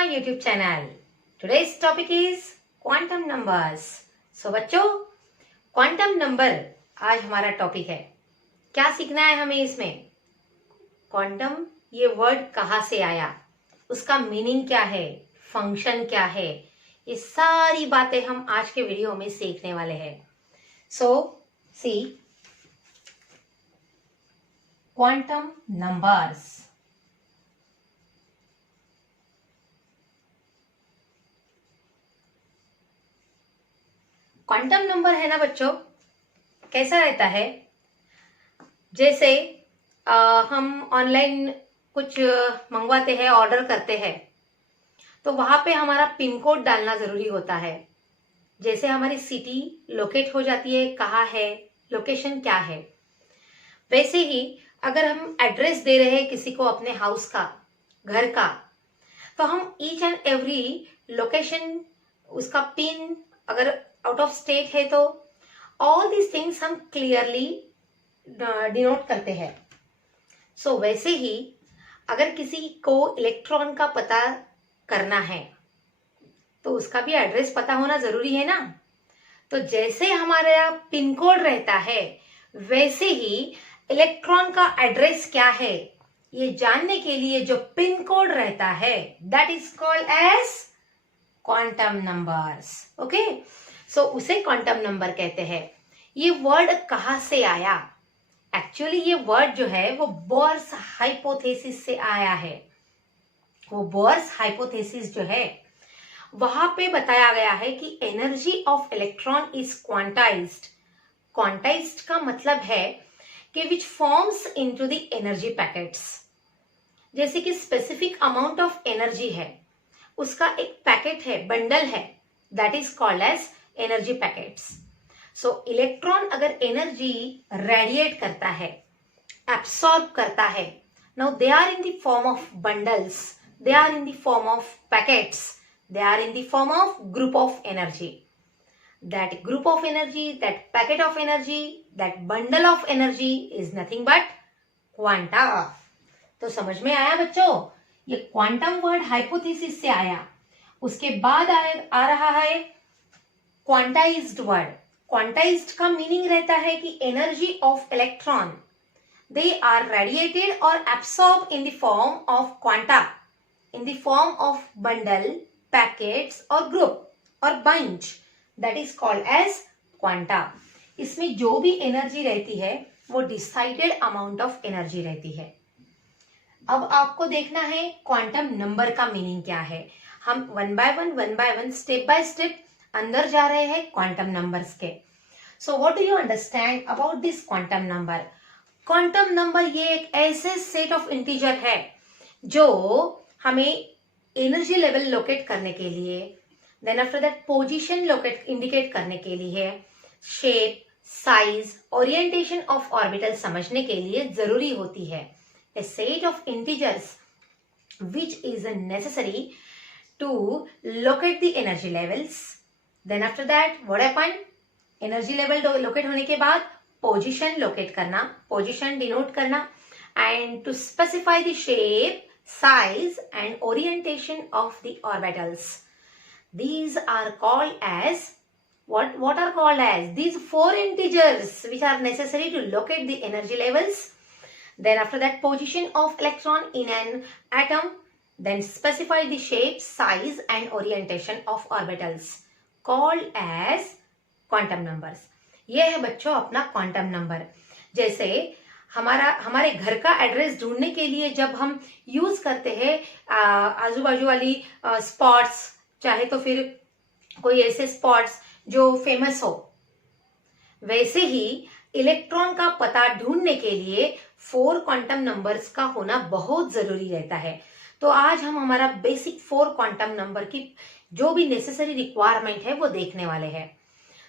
my YouTube channel. Today's topic is quantum numbers. So बच्चों, quantum number आज हमारा topic है. क्या सीखना है हमें इसमें? क्वांटम ये वर्ड कहाँ से आया, उसका मीनिंग क्या है, फंक्शन क्या है, ये सारी बातें हम आज के वीडियो में सीखने वाले हैं. सो सी क्वांटम नंबर्स. क्वांटम नंबर है ना बच्चों, कैसा रहता है? जैसे हम ऑनलाइन कुछ मंगवाते हैं, ऑर्डर करते हैं, तो वहां पे हमारा पिन कोड डालना जरूरी होता है. जैसे हमारी सिटी लोकेट हो जाती है, कहाँ है, लोकेशन क्या है. वैसे ही अगर हम एड्रेस दे रहे हैं किसी को अपने हाउस का, घर का, तो हम ईच एंड एवरी लोकेशन, उसका पिन, अगर आउट ऑफ स्टेट है तो ऑल दीज थिंग्स हम क्लियरली डिनोट करते हैं. सो वैसे ही अगर किसी को इलेक्ट्रॉन का पता करना है तो उसका भी एड्रेस पता होना जरूरी है ना. तो जैसे हमारा पिन कोड रहता है, वैसे ही इलेक्ट्रॉन का एड्रेस क्या है ये जानने के लिए जो पिन कोड रहता है, that is called as quantum numbers. Okay, so उसे क्वांटम नंबर कहते हैं. ये वर्ड कहाँ से आया? एक्चुअली ये वर्ड जो है वो बोर्स हाइपोथेसिस से आया है. वो बोर्स हाइपोथेसिस जो है वहां पे बताया गया है कि energy of electron is quantized. Quantized का मतलब है कि which forms into the energy packets. जैसे कि स्पेसिफिक अमाउंट ऑफ एनर्जी है, उसका एक पैकेट है, बंडल है, that is called as energy packets. So electron अगर एनर्जी रेडिएट करता है, एब्सॉर्ब करता है, now they are in the form of bundles, they are in the form of packets, they are in the form of group of energy. That group of energy, that packet of energy, that bundle of energy is nothing but quanta. तो समझ में आया बच्चों? ये quantum word hypothesis से आया. उसके बाद आ रहा है क्वांटाइज्ड वर्ड. क्वांटाइज्ड का मीनिंग रहता है कि energy of electron, they are radiated or absorbed in the form of quanta, in the form of bundle, packets और ग्रुप और bunch, that is called as quanta. इसमें जो भी एनर्जी रहती है वो डिसाइडेड अमाउंट ऑफ एनर्जी रहती है. अब आपको देखना है क्वांटम नंबर का मीनिंग क्या है. हम one by one step by step अंदर जा रहे हैं क्वांटम नंबर्स के. So what do you understand about this quantum number? Quantum number ये एक ऐसे सेट ऑफ इंटीजर है जो हमें एनर्जी लेवल लोकेट करने के लिए, then after that position locate indicate करने के लिए, shape, size, orientation of orbital समझने के लिए जरूरी होती है. A set of integers which is necessary to locate the energy levels. Then after that what happen? Energy level locate होने के बाद पोजीशन लोकेट करना, पोजीशन डिनोट करना, and to specify the shape, size and orientation of the orbitals. These are called as what are called as these four integers which are necessary to locate the energy levels. Then after that, position of electron in an atom, then specify the shape, size and orientation of orbitals, called as quantum numbers. ये है बच्चों अपना quantum number. जैसे हमारे घर का address ढूंढने के लिए जब हम यूज करते हैं आजू बाजू वाली स्पॉट्स, चाहे तो फिर कोई ऐसे स्पॉट्स जो फेमस हो, वैसे ही इलेक्ट्रॉन का पता ढूंढने के लिए 4 क्वांटम नंबर्स का होना बहुत जरूरी रहता है. तो आज हम हमारा बेसिक 4 क्वांटम नंबर की जो भी नेसेसरी रिक्वायरमेंट है वो देखने वाले हैं.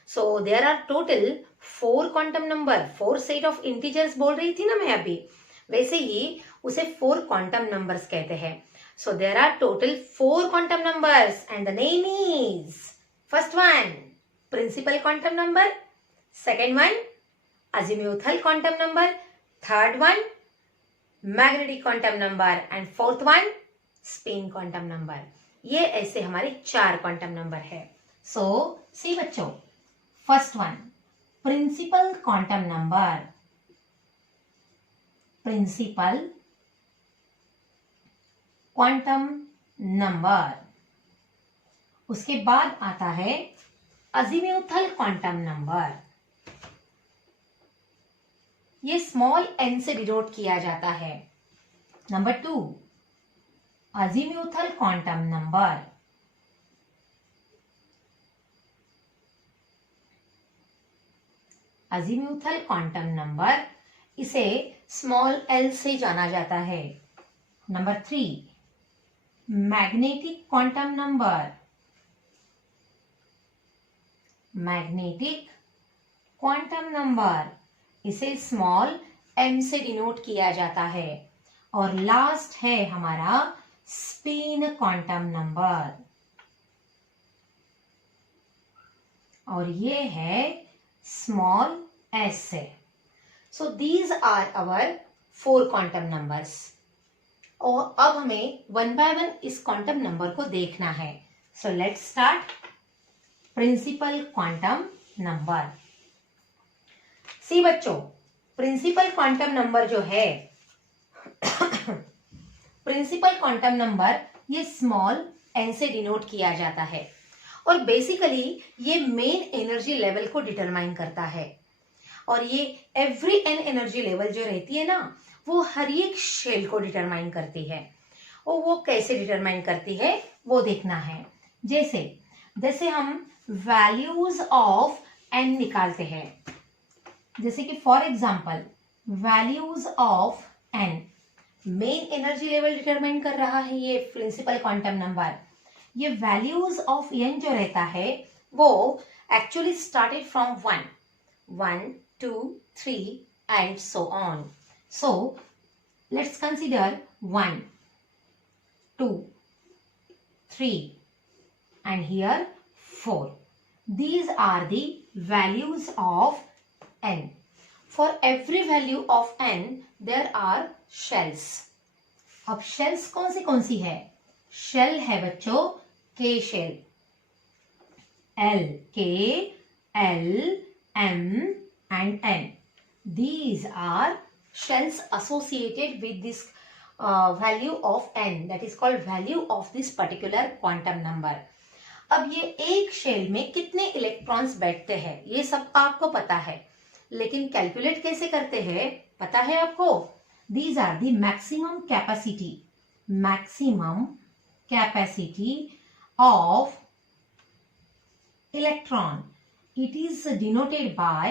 So there are total 4 quantum number. 4 set of integers बोल रही थी ना मैं अभी, वैसे ही उसे 4 क्वांटम नंबर्स कहते हैं. So there are total 4 quantum numbers and the name is, first one principal quantum number, second one azimuthal quantum number, third one magnetic quantum number and fourth one spin quantum number. ये ऐसे हमारे 4 quantum number है। So see बच्चों, first one, principal quantum number, principal quantum number. उसके बाद आता है azimuthal quantum number, ये स्मॉल n से डिनोट किया जाता है। Number 2, azimuthal quantum number, azimuthal quantum number, इसे स्मॉल l से जाना जाता है। Number 3, magnetic quantum number, magnetic quantum number, इसे स्मॉल m से डिनोट किया जाता है। और लास्ट है हमारा स्पिन क्वांटम नंबर, और ये है स्मॉल s से। So these are our 4 quantum numbers. और अब हमें 1 बाय 1 इस क्वांटम नंबर को देखना है। So let's start. Principal quantum number. See बच्चों, प्रिंसिपल क्वांटम नंबर जो है प्रिंसिपल क्वांटम नंबर ये स्मॉल n से डिनोट किया जाता है और बेसिकली ये मेन एनर्जी लेवल को डिटरमाइन करता है। और ये एवरी n एनर्जी लेवल जो रहती है ना, वो हर एक शेल को डिटरमाइन करती है। और वो कैसे डिटरमाइन करती है वो देखना है। जैसे हम वैल्यूज ऑफ n निकालते हैं, जैसे कि for example values of n, main energy level determine कर रहा है ये प्रिंसिपल क्वांटम नंबर। ये वैल्यूज ऑफ n जो रहता है वो actually started from 1, 2, 3 and so on. So let's consider 1, 2, 3 and here 4. These are the values of n. For every value of n there are shells. अब shells कौन सी है? Shell है बच्चों K shell, L, K, L, M and N. These are shells associated with this value of n, that is called value of this particular quantum number. अब ये एक shell में कितने इलेक्ट्रॉन्स बैठते हैं ये सब आपको पता है, लेकिन कैलकुलेट कैसे करते हैं पता है आपको? These are the maximum capacity of electron. It is denoted by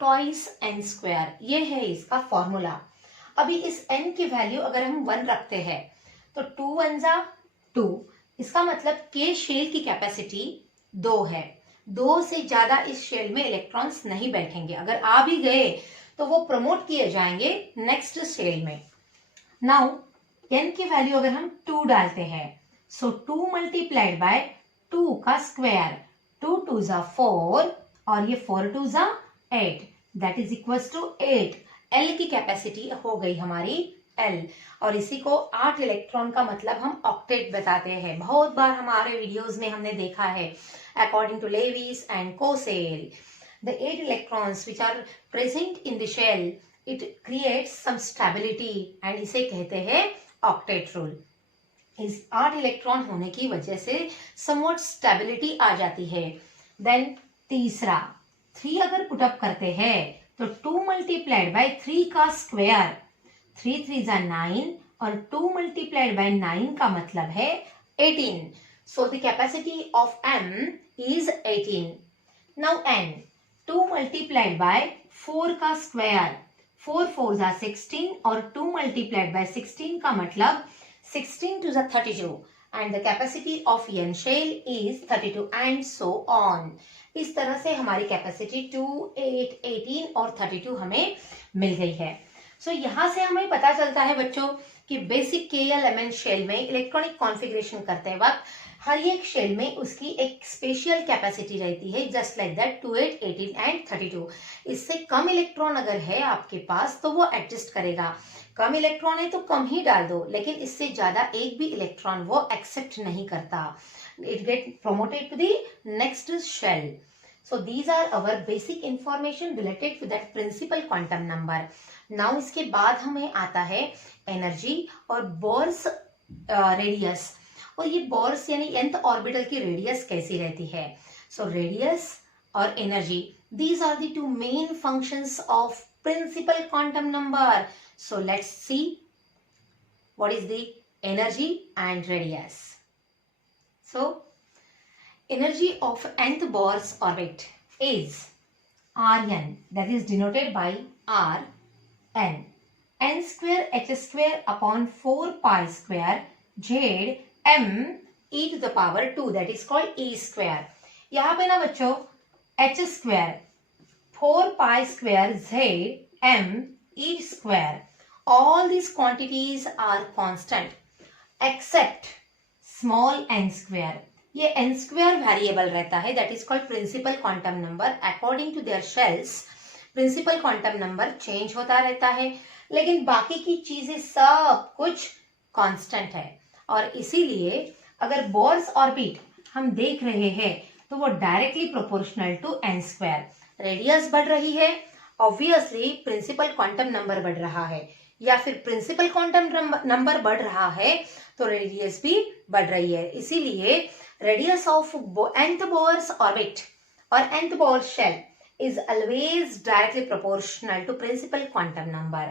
twice n square. ये है इसका फॉर्मूला। अभी इस n की वैल्यू अगर हम 1 रखते हैं तो 2 1 जा 2, इसका मतलब के शेल की कैपेसिटी 2 है। 2 से ज्यादा इस शेल में इलेक्ट्रॉन्स नहीं बैठेंगे, अगर आ भी गए तो वो प्रमोट किए जाएंगे नेक्स्ट शेल में। नाउ n की वैल्यू अगर हम 2 डालते हैं, सो 2 मल्टीप्लाइड बाय 2 का स्क्वायर, 2 2 जा 4 और ये 4 2 जा 8, that is equals to 8। L की कैपेसिटी हो गई हमारी L, और इसी को 8 इलेक्ट्रॉन का मतलब हम ऑक्टेट बताते हैं। बहुत बार हमारे वीडियोस में हमने देखा है। According to Lewis and Kossel, the 8 electrons which are present in the shell, it creates some stability and इसे कहते हैं ऑक्टेट रूल। इस 8 इलेक्ट्रॉन होने की वजह से समवट स्टेबिलिटी आ जाती है। देन तीसरा 3 अगर पुटअप करते हैं तो 2 मल्टीप्लाइड बाय 3 का स्क्वायर, 3 3 जा 9 और 2 मल्टीप्लाइड बाय 9 का मतलब है 18। So the capacity of m is 18। Now n, 2 multiplied by 4 का स्क्वायर, 4 4 जा 16 और 2 मल्टीप्लाइड बाय 16 का मतलब 16 2 जा 32 and the capacity of n shell is 32 and so on. इस तरह से हमारी कैपेसिटी 2, 8, 18 और 32 हमें मिल गई है। सो यहाँ से हमें पता चलता है बच्चों कि बेसिक के या लेमन शेल में इलेक्ट्रॉनिक कॉन्फ़िगरेशन करते वक्त हर एक शेल में उसकी एक स्पेशल कैपेसिटी रहती है, जस्ट लाइक दैट 28, 18 एंड 32। इससे कम इलेक्ट्रॉन अगर है आपके पास तो वो एडजस्ट करेगा, कम इलेक्ट्रॉन है तो कम ही डाल दो, लेकिन इससे ज्यादा एक भी इलेक्ट्रॉन वो एक्सेप्ट नहीं करता। It get promoted to the next shell. So these are our basic information related to that principal quantum number. Now इसके बाद हमें आता है एनर्जी और बोर्स रेडियस। और ये बोर्स यानी nth ऑर्बिटल की रेडियस कैसी रहती है। सो रेडियस और energy, these are the two main functions of principal quantum number. So let's see what is the energy and radius. So energy of nth Bohr's orbit is Rn, that is denoted by R n, n square h square upon 4 pi square z m e to the power 2, that is called e square. यहाँ पे ना बच्चों h square 4 pi square z m e square, all these quantities are constant except small n square. ये n square variable रहता है, that is called principal quantum number. According to their shells principal quantum number change होता रहता है, लेकिन बाकी की चीजें सब कुछ कांस्टेंट है। और इसीलिए अगर बोर्स ऑर्बिट हम देख रहे हैं तो वो directly proportional to n square. Radius बढ़ रही है, ऑब्वियसली प्रिंसिपल क्वांटम नंबर बढ़ रहा है, या फिर प्रिंसिपल क्वांटम नंबर बढ़ रहा है तो रेडियस भी बढ़ रही है। इसीलिए radius of nth Bohr's orbit or nth Bohr's shell is always directly proportional to principal quantum number.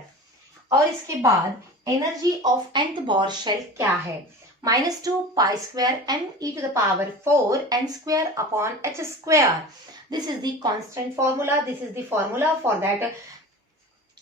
और इसके बाद energy of nth Bohr's shell क्या है? -2 pi square m e to the power 4 n square upon h square. This is the constant formula. This is the formula for that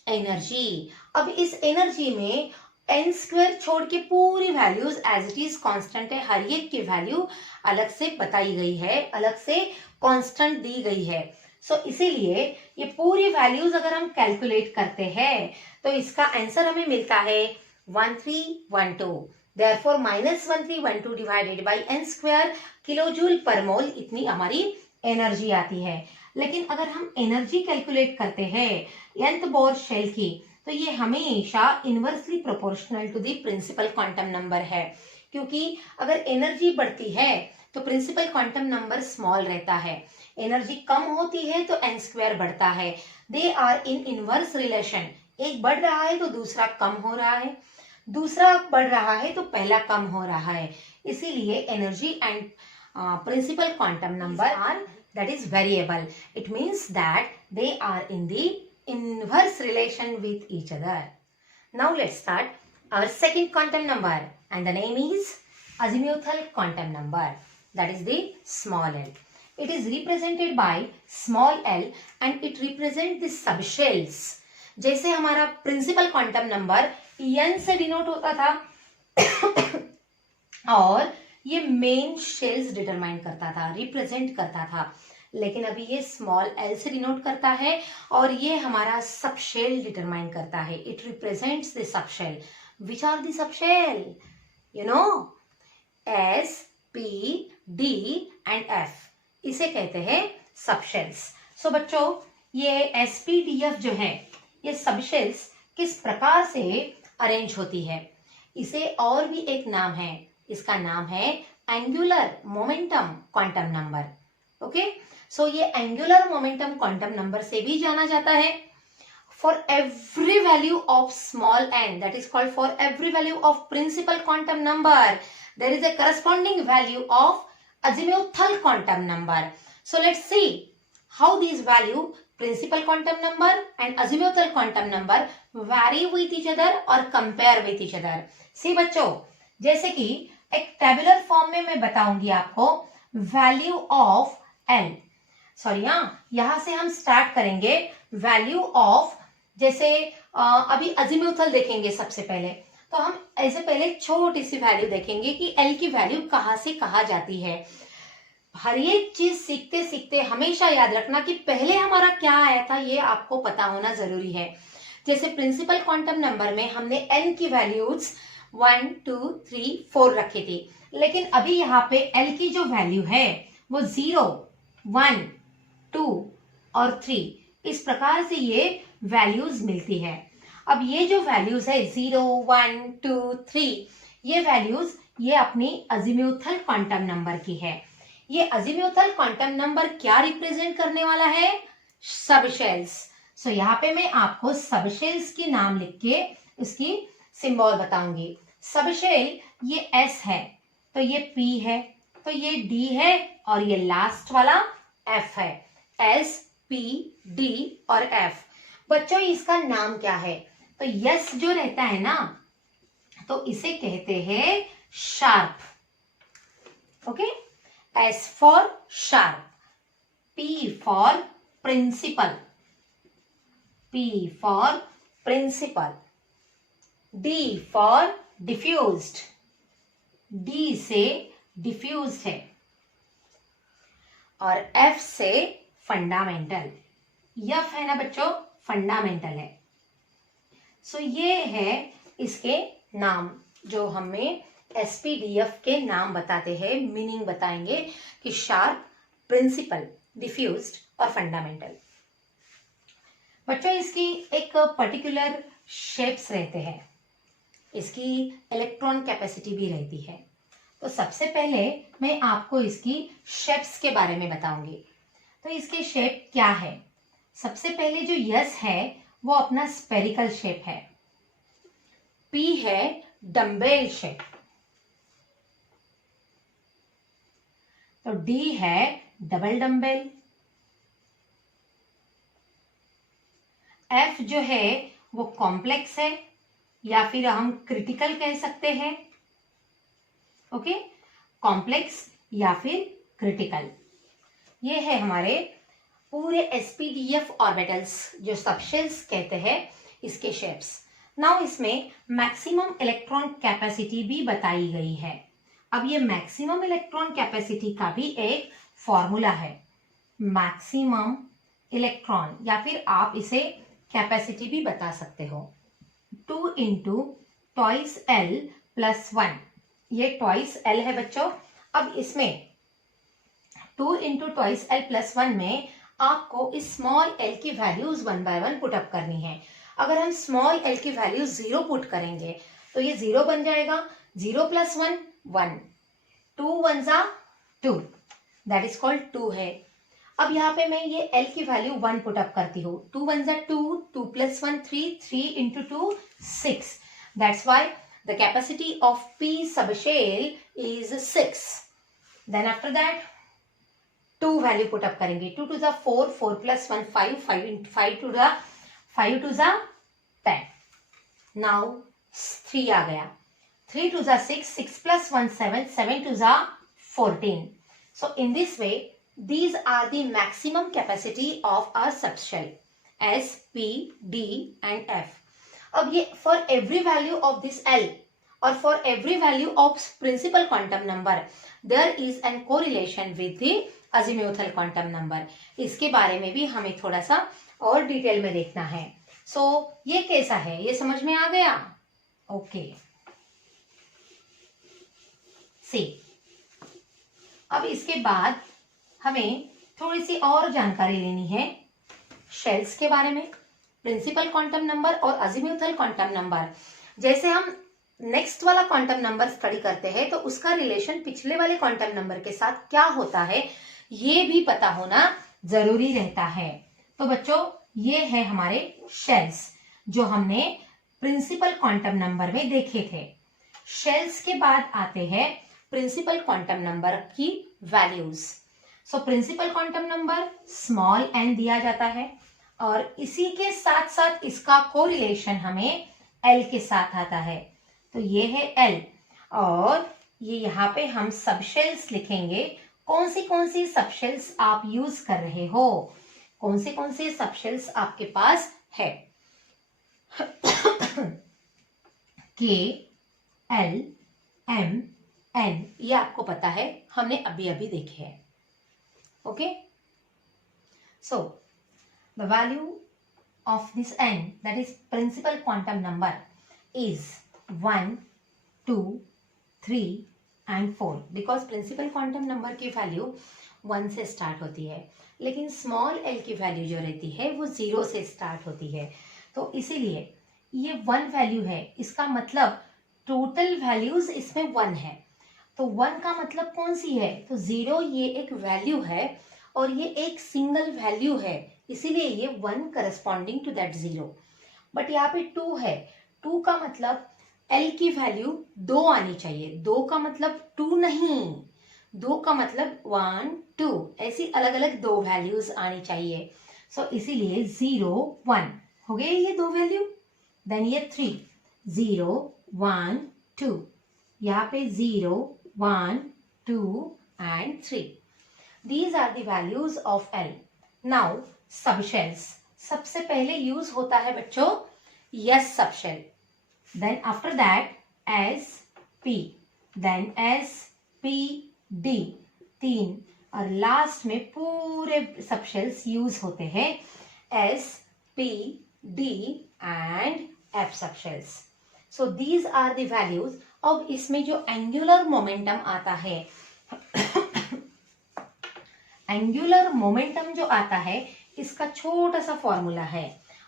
energy. अब इस energy में n square छोड़ के पूरी values as it is constant है, हर एक की वैल्यू अलग से बताई गई है, अलग से कांस्टेंट दी गई है। सो इसीलिए ये पूरी वैल्यूज अगर हम कैलकुलेट करते हैं तो इसका आंसर हमें मिलता है 1312। Therefore -1312 divided by n square kilojoule पर मोल, इतनी हमारी एनर्जी आती है। लेकिन अगर हम एनर्जी कैलकुलेट करते हैं nth बोर शेल की तो ये हमेशा inversely proportional to the principal quantum number है, क्योंकि अगर एनर्जी बढ़ती है तो प्रिंसिपल क्वांटम नंबर स्मॉल रहता है, एनर्जी कम होती है तो n स्क्वायर बढ़ता है। They are in inverse relation, एक बढ़ रहा है तो दूसरा कम हो रहा है, दूसरा बढ़ रहा है तो पहला कम हो रहा है। इसीलिए energy and principal quantum number are that is variable. It means that they are in the inverse relation with each other. Now let's start our second quantum number, and the name is azimuthal quantum number, that is the small l. It is represented by small l and it represents the subshells. जैसे हमारा principal quantum number n से denote होता था और ये main shells determine करता था, represent करता था, लेकिन अभी ये स्मॉल एल से डिनोट करता है और ये हमारा सबशेल डिटरमाइन करता है। It represents the subshell. Which are the subshell? You know, s, p, d and f, इसे कहते हैं सबशेल्स। सो बच्चों, ये एस, पी, डी, एफ जो है ये सबशेल्स किस प्रकार से अरेंज होती है, इसे और भी एक नाम है, इसका नाम है angular momentum quantum number. Okay, so ये एंगुलर मोमेंटम क्वांटम नंबर से भी जाना जाता है। For every value of small n, that is called for every value of principal quantum number, there is a corresponding value of azimuthal quantum number. So let's see how these value principal quantum number and azimuthal quantum number vary with each other or compare with each other. See बच्चों, जैसे कि एक tabular form में मैं बताऊंगी आपको value of L, sorry यहां से हम स्टार्ट करेंगे वैल्यू ऑफ, जैसे अभी अजीमुथल देखेंगे सबसे पहले, तो हम ऐसे पहले छोटी सी वैल्यू देखेंगे कि एल की वैल्यू कहां से कहां जाती है। हर एक चीज सीखते सीखते हमेशा याद रखना कि पहले हमारा क्या आया था, ये आपको पता होना जरूरी है। जैसे प्रिंसिपल क्वांटम नंबर में हमने n की वैल्यूज 1 2 3 4 रखी थी, लेकिन अभी यहाँ पे l की जो वैल्यू है वो 0 1 2 और 3 इस प्रकार से ये वैल्यूज मिलती है। अब ये जो वैल्यूज है 0 1 2 3 ये वैल्यूज ये अपनी अजीमुथल क्वांटम नंबर की है। ये अजीमुथल क्वांटम नंबर क्या रिप्रेजेंट करने वाला है? सब शेल्स। सो यहाँ पे मैं आपको सब शेल्स के नाम लिख के इसकी सिंबल बताऊंगी। सब शेल ये S है, तो ये P है, तो ये D है और ये लास्ट वाला F है। S P D और F। बच्चों इसका नाम क्या है? तो S जो रहता है ना, तो इसे कहते हैं sharp. Okay, S for sharp, P for principal, P for principal, D for diffused, D से डिफ्यूज्ड है, और F से फंडामेंटल। F है ना बच्चों, फंडामेंटल है। सो ये है इसके नाम जो हमें SPDF के नाम बताते हैं, मीनिंग बताएंगे कि शार्प, प्रिंसिपल, डिफ्यूज्ड और फंडामेंटल। बच्चों इसकी एक पर्टिकुलर शेप्स रहते हैं, इसकी इलेक्ट्रॉन कैपेसिटी भी रहती है। तो सबसे पहले मैं आपको इसकी शेप्स के बारे में बताऊंगी। तो इसके शेप क्या है? सबसे पहले जो S है वो अपना स्पेरिकल शेप है, P है डम्बेल शेप, तो D है डबल डम्बेल, F जो है वो कॉम्प्लेक्स है या फिर हम क्रिटिकल कह सकते हैं। ओके, कॉम्प्लेक्स या फिर क्रिटिकल, ये है हमारे पूरे SPDF ऑर्बिटल्स जो सबशेल्स कहते हैं इसके शेप्स। नाउ इसमें मैक्सिमम इलेक्ट्रॉन कैपेसिटी भी बताई गई है। अब ये मैक्सिमम इलेक्ट्रॉन कैपेसिटी का भी एक फॉर्मूला है, मैक्सिमम इलेक्ट्रॉन, या फिर आप इसे कैपेसिटी भी बता सकते हो, 2 इंटू ट्वाइस L प्लस 1। ये ट्वाइस L है बच्चों। अब इसमें 2 इंटू ट्वाइस L प्लस 1 में आपको इस स्मॉल l की वैल्यूज 1 बाय 1 पुट अप करनी है। अगर हम स्मॉल l की वैल्यू 0 पुट करेंगे तो ये 0 बन जाएगा, 0 प्लस 1 1, 2 1 जा 2, दैट इज कॉल्ड 2 है। अब यहाँ पे मैं ये l की वैल्यू 1 पुट अप करती हूँ, 2 1 जा 2, 2 plus 1 3, 3 into 2 6, that's why the capacity of P subshell is 6। Then after that 2 value put up करेंगे, 2 2 जा 4, 4 प्लस 1 5, 5 टू जा 5 टू जा 10। नाउ 3 आ गया, 3 टू जा 6, 6 प्लस 1 7, 7 टू जा 14। So in this way these are the maximum capacity of a subshell S, P, D and F. अब ये for every value of this L or for every value of principal quantum number there is an correlation with the azimuthal quantum number. इसके बारे में भी हमें थोड़ा सा और डिटेल में देखना है। सो ये कैसा है, ये समझ में आ गया? ओके, सी। अब इसके बाद हमें थोड़ी सी और जानकारी लेनी है शेल्स के बारे में, प्रिंसिपल क्वांटम नंबर और अजीमुथल क्वांटम नंबर। जैसे हम नेक्स्ट वाला क्वांटम नंबर स्टडी करते हैं तो उसका रिलेशन पिछले वाले क्वांटम नंबर के साथ क्या होता है ये भी पता होना जरूरी रहता है। तो बच्चों ये है हमारे शेल्स जो हमने प्रिंसिपल क्वांटम नंबर में देखे थे। शेल्स के बाद आते हैं प्रिंसिपल क्वांटम नंबर की values. So principal quantum number small n दिया जाता है और इसी के साथ साथ इसका कोरिलेशन हमें L के साथ आता है। तो ये है L और ये यहाँ पे हम सबशेल्स लिखेंगे। कौन सी सबशेल्स आप यूज कर रहे हो, कौन से सबशेल्स आपके पास है? K, L, M, N ये आपको पता है, हमने अभी अभी देखे हैं। Okay, so the value of this n, that is principal quantum number, is 1, 2, 3 and 4, because principal quantum number की वैल्यू 1 से स्टार्ट होती है, लेकिन स्मॉल एल की वैल्यू जो रहती है वो 0 से स्टार्ट होती है। तो इसीलिए ये 1 वैल्यू है, इसका मतलब टोटल वैल्यूज इसमें 1 है। तो 1 का मतलब कौन सी है? तो 0 ये एक वैल्यू है और ये एक सिंगल वैल्यू है, इसीलिए ये 1 करस्पॉन्डिंग टू दैट 0। बट यहाँ पे 2 है, 2 का मतलब L की वैल्यू 2 आनी चाहिए। 2 का मतलब 2 नहीं, 2 का मतलब 1, 2, ऐसी अलग अलग 2 वैल्यूज आनी चाहिए। सो इसीलिए 0, 1 हो गए ये 2 वैल्यू। देन ये 3, 0, 1, 2, यहाँ पे 0, 1, 2 and 3. These are the values of L. Now subshells. सबसे पहले यूज होता है बच्चों yes subshell. Then after that S, P, then S, P, D, 3 और लास्ट में पूरे सबशेल्स यूज होते हैं S, P, D and F subshells. So these are the values. अब इसमें जो एंगुलर मोमेंटम आता है एंगुलर मोमेंटम जो आता है इसका छोटा सा फॉर्मूला है,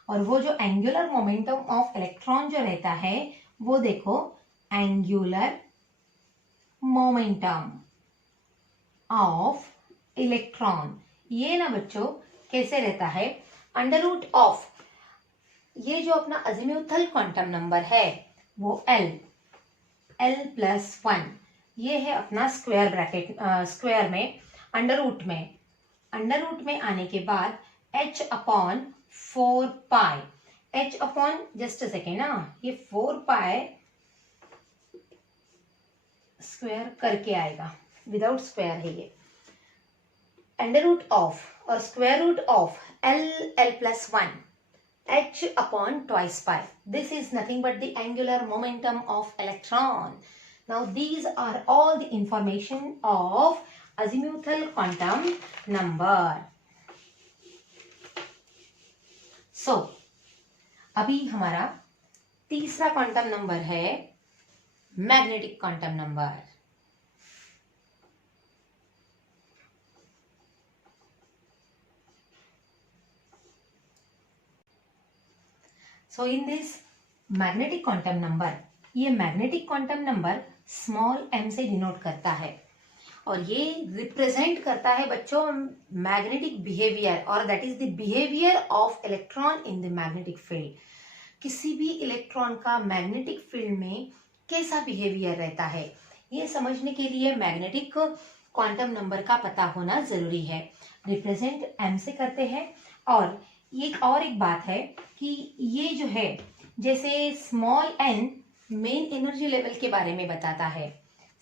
और वो जो एंगुलर मोमेंटम ऑफ इलेक्ट्रॉन जो रहता है वो देखो, एंगुलर मोमेंटम ऑफ इलेक्ट्रॉन, ये ना बच्चों कैसे रहता है, अंडर रूट ऑफ ये जो अपना अजीमुथल क्वांटम नंबर है वो L प्लस 1, ये है अपना स्क्वायर ब्रैकेट, स्क्वायर में अंडर रूट में आने के बाद H upon 4 pi, H upon just a second ना, ये 4 पाई स्क्वायर करके आएगा, विदाउट स्क्वायर है ये, अंडर रूट ऑफ और square root of L plus 1 H upon twice pi. This is nothing but the angular momentum of electron. Now these are all the information of azimuthal quantum number. So अभी हमारा तीसरा quantum number है magnetic quantum number. So in this magnetic quantum number, ये magnetic quantum number small m से denote करता है और ये रिप्रेजेंट करता है बच्चों मैग्नेटिक बिहेवियर, और that is the behaviour of electron in the magnetic field. किसी भी इलेक्ट्रॉन का मैग्नेटिक फील्ड में कैसा बिहेवियर रहता है, ये समझने के लिए मैग्नेटिक क्वांटम नंबर का पता होना जरूरी है. रिप्रेजेंट m से करते हैं, और एक बात है कि ये जो है जैसे small n main energy level के बारे में बताता है,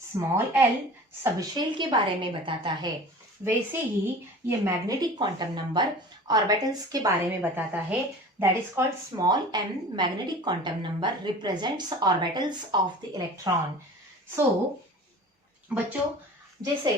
स्मॉल l सबशेल के बारे में बताता है, वैसे ही ये मैग्नेटिक क्वांटम नंबर ऑर्बिटल्स के बारे में बताता है. That is called small m. Magnetic quantum number represents orbitals of the electron. So बच्चों जैसे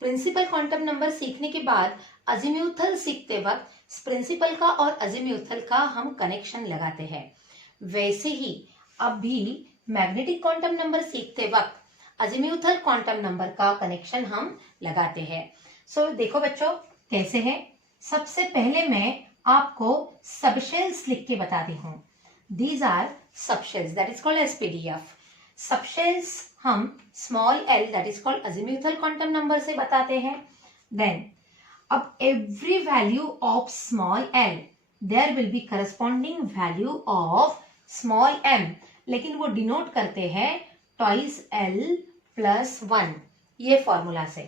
प्रिंसिपल क्वांटम नंबर सीखने के बाद अजीमुथल सीखते वक्त प्रिंसिपल का और अजीमुथल का हम कनेक्शन लगाते हैं, वैसे ही अब भी मैग्नेटिक क्वांटम नंबर सीखते वक्त अजीमुथल क्वांटम नंबर का कनेक्शन हम लगाते हैं. सो देखो बच्चों कैसे है. सबसे पहले मैं आपको सबशेल्स लिख के बताती हूँ. These are subshells, that is called SPDF. Subshells हम small l that is called azimuthal quantum number से बताते हैं. देन अब every value of small l there will be corresponding value of small m, लेकिन वो डिनोट करते हैं twice l plus 1 ये फॉर्मूला से.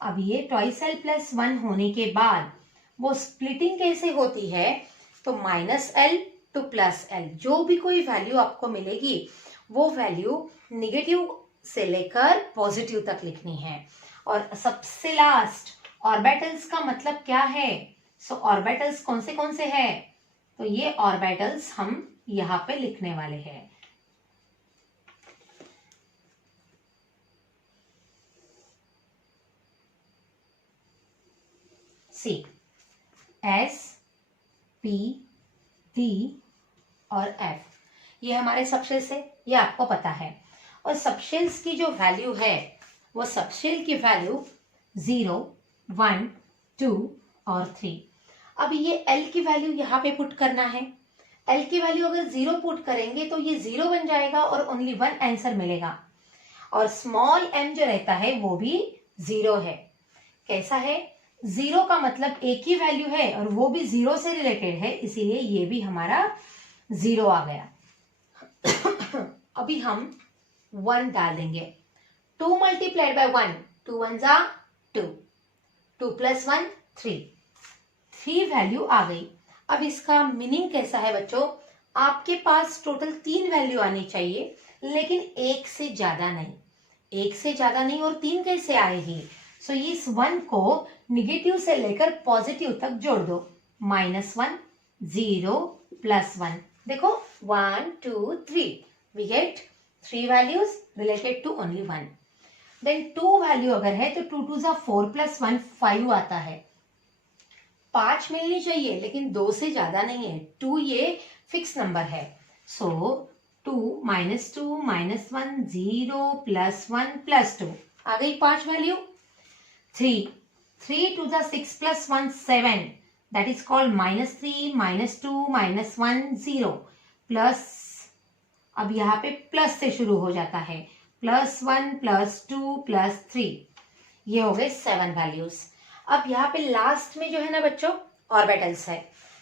अब ये ट्वाइस l प्लस 1 होने के बाद वो स्प्लिटिंग कैसे होती है, तो minus l two plus l, जो भी कोई वैल्यू आपको मिलेगी वो वैल्यू निगेटिव से लेकर पॉजिटिव तक लिखनी है. और सबसे लास्ट ऑर्बिटल्स का मतलब क्या है, सो ऑर्बिटल्स कौन से हैं, तो ये ऑर्बिटल्स हम यहाँ पे लिखने वाले हैं. सी S, P, D और F, ये हमारे सबशेल्स है, ये आपको पता है। और सबशेल्स की जो वैल्यू है वो सबशेल की वैल्यू 0, 1, 2 और 3। अब ये L की वैल्यू यहाँ पे पुट करना है। L की वैल्यू अगर 0 पुट करेंगे तो ये 0 बन जाएगा और ओनली 1 आंसर मिलेगा। और स्मॉल m जो रहता है वो भी 0 है। कैसा है? 0 का मतलब एक ही वैल्यू है और वो भी 0 से रिलेटेड है, इसीलिए ये भी हमारा 0 आ गया। अभी हम 1 डाल देंगे। 2 मल्टीप्लाइड बाय 1, 2 1 जा 2, 2 प्लस 1 3, 3 वैल्यू आ गई। अब इसका मीनिंग कैसा है बच्चों? आपके पास टोटल 3 वैल्यू आनी चाहिए, लेकिन एक से ज्यादा नहीं। एक से ज्यादा नहीं और 3 कैसे आएगी? सो इस 1 को निगेटिव से लेकर पॉजिटिव तक जोड़ दो। -1, 0, +1। देखो 1 2 3, we get 3 values related to only 1। देन 2 वैल्यू अगर है तो 2 2 4 + 1 5 आता है। 5 मिलनी चाहिए लेकिन 2 से ज्यादा नहीं है। 2 ये फिक्स नंबर है। सो 2 -2 -1 0 +1 +2 आ गई 5 value. 3 3 2 6 + 1 7, that is called -3 -2 -1 0 plus, अब यहाँ पे प्लस से शुरू हो जाता है, +1 +2 +3, ये हो गए 7 वैल्यूज। अब यहाँ पे लास्ट में जो है ना बच्चों ऑर्बिटल्स है।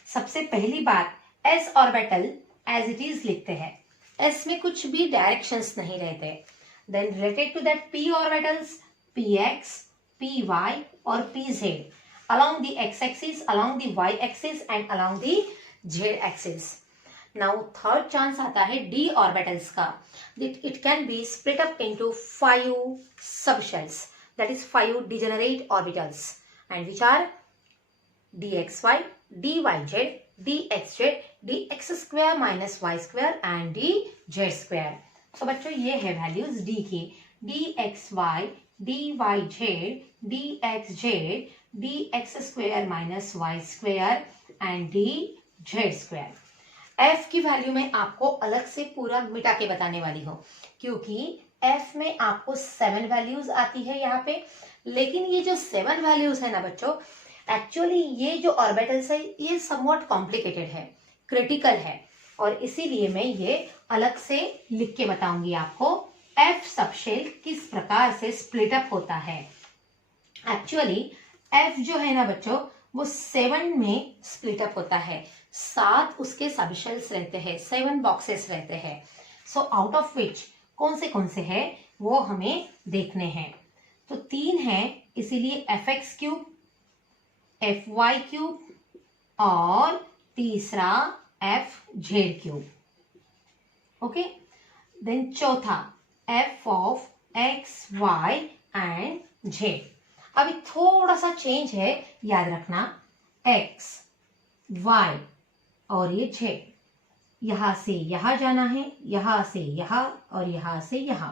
सबसे पहली बात s orbital as it is लिखते हैं। s में कुछ भी डायरेक्शंस नहीं रहते। Then related to that p orbitals px, py और pz along the x-axis, along the y-axis and along the z-axis. Now third chance आता है d orbitals का. It can be split up into 5 subshells, that is 5 degenerate orbitals, and which are dxy, dyz, dxz, dx square minus y square and dz square. So बच्चों ये है values d की, dxy, dyz, dxz, dx square minus y square and dz square. f की value में आपको अलग से पूरा मिटा के बताने वाली हूँ, क्योंकि f में आपको 7 वैल्यूज आती है यहाँ पे। लेकिन ये जो 7 वैल्यूज है ना बच्चों, एक्चुअली ये जो ऑर्बिटल्स है ये समवॉट कॉम्प्लिकेटेड है, क्रिटिकल है, और इसीलिए मैं ये अलग से लिख के बताऊंगी आपको f सबशेल किस प्रकार से स्प्लिट अप होता है। एक्चुअली f जो है ना बच्चों वो 7 में स्प्लिट अप होता है। 7 उसके सबशेल्स रहते हैं, 7 बॉक्सेस रहते हैं। सो आउट ऑफ विच कौन से है वो हमें देखने हैं। तो 3 है, इसीलिए fx क्यूब, fy क्यूब और तीसरा fz क्यूब। ओके, देन चौथा f of x, y and z। अभी थोड़ा सा चेंज है, याद रखना, x, y और ये z, यहां से यहां जाना है, यहां से यहां और यहां से यहां।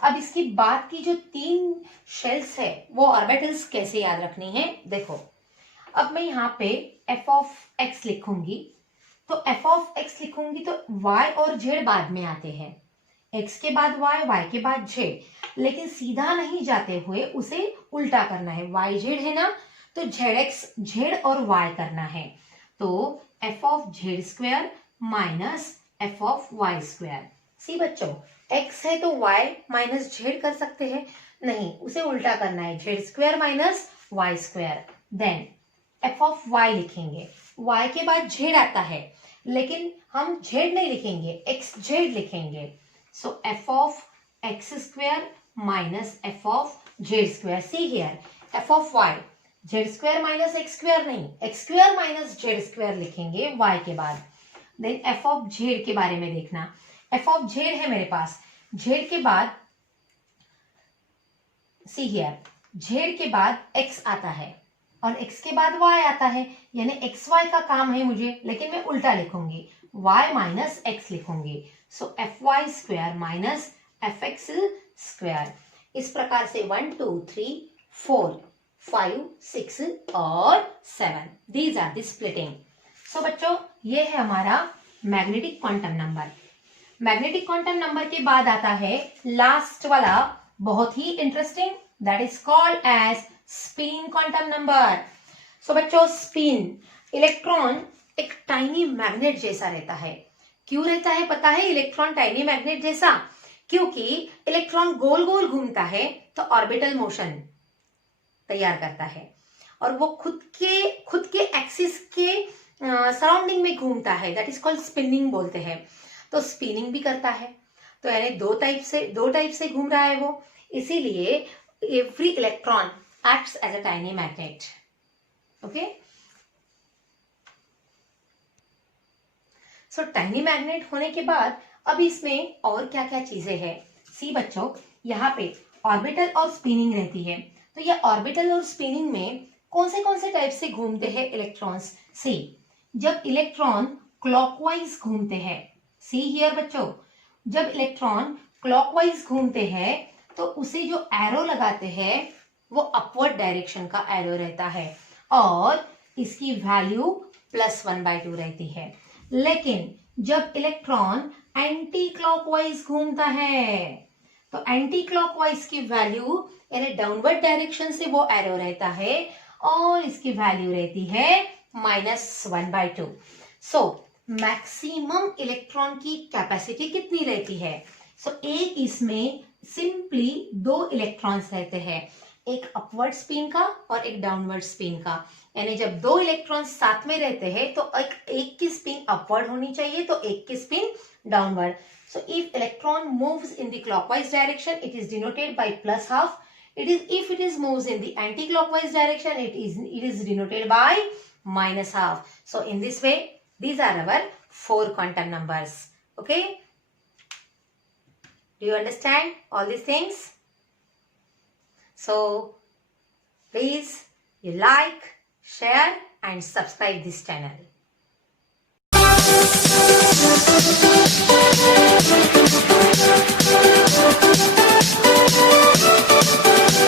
अब इसकी बाद की जो 3 शेल्स है वो ऑर्बिटल्स कैसे याद रखनी है, देखो। अब मैं यहाँ पे f ऑफ x लिखूंगी, तो f ऑफ x लिखूंगी तो y और z बाद में आते हैं, x के बाद y, y के बाद z, लेकिन सीधा नहीं जाते हुए उसे उल्टा करना है। y z है ना, तो zx z और y करना है। तो f of z square minus f of y square. See बच्चों, x है तो y माइनस z कर सकते हैं, नहीं, उसे उल्टा करना है, z square minus y square. Then f of y लिखेंगे, y के बाद z आता है, लेकिन हम z नहीं लिखेंगे, xz लिखेंगे। सो f of x square minus f of z square. See here, f of y, z square minus x square नहीं, x square minus z square लिखेंगे y के बाद। देन f ऑफ z के बारे में देखना, f ऑफ z है मेरे पास, z के बाद, सी हियर, z के बाद x आता है और x के बाद y आता है, यानी x y का काम है मुझे, लेकिन मैं उल्टा लिखूंगी, y माइनस x लिखूंगी। So F Y square minus F X square. इस प्रकार से 1 2 3 4 5 6 और 7, these are the splitting. So बच्चों, ये है हमारा magnetic quantum number. Magnetic quantum number के बाद आता है लास्ट वाला, बहुत ही interesting, that is called as spin quantum number. So बच्चों, स्पिन, इलेक्ट्रॉन एक टाइनी मैग्नेट जैसा रहता है। क्यों रहता है पता है इलेक्ट्रॉन टाइनी मैग्नेट जैसा? क्योंकि इलेक्ट्रॉन गोल गोल घूमता है तो ऑर्बिटल मोशन तैयार करता है और वो खुद के एक्सिस के सराउंडिंग में घूमता है, दैट इज कॉल्ड स्पिनिंग बोलते हैं। तो स्पिनिंग भी करता है, तो यानी दो टाइप से घूम रहा है वो, इसीलिए every electron acts as a tiny magnet. Okay, so tiny magnet होने के बाद अब इसमें और क्या क्या चीजें हैं। सी बच्चों, यहाँ पे ऑर्बिटल और स्पिनिंग रहती है, तो ये ऑर्बिटल और स्पिनिंग में कौन से टाइप से घूमते हैं इलेक्ट्रॉन्स? सी, जब इलेक्ट्रॉन क्लॉकवाइज घूमते हैं, सी हियर बच्चों, जब इलेक्ट्रॉन क्लॉकवाइज घूमते हैं तो उसे जो एरो लगाते हैं वो अपवर्ड डायरेक्शन का एरो रहता है और इसकी वैल्यू +1/2 रहती है। लेकिन जब इलेक्ट्रॉन एंटी क्लॉकवाइज घूमता है तो एंटी क्लॉकवाइज की वैल्यू यानी डाउनवर्ड डायरेक्शन से वो एरो रहता है और इसकी वैल्यू रहती है -1/2। सो मैक्सिमम इलेक्ट्रॉन की कैपेसिटी कितनी रहती है? सो एक इसमें सिंपली 2 इलेक्ट्रॉन्स रहते हैं, एक अपवर्ड स्पिन का और एक डाउनवर्ड स्पिन का। यानी जब 2 इलेक्ट्रॉन्स साथ में रहते हैं तो एक की स्पिन अपवर्ड होनी चाहिए तो एक की spin downward. So if electron moves in the clockwise direction it is denoted by +12. If it is moves in the anti-clockwise direction it is denoted by -12. So in this way these are our 4 quantum numbers. Okay, do you understand all these things? So please you like, share and subscribe this channel.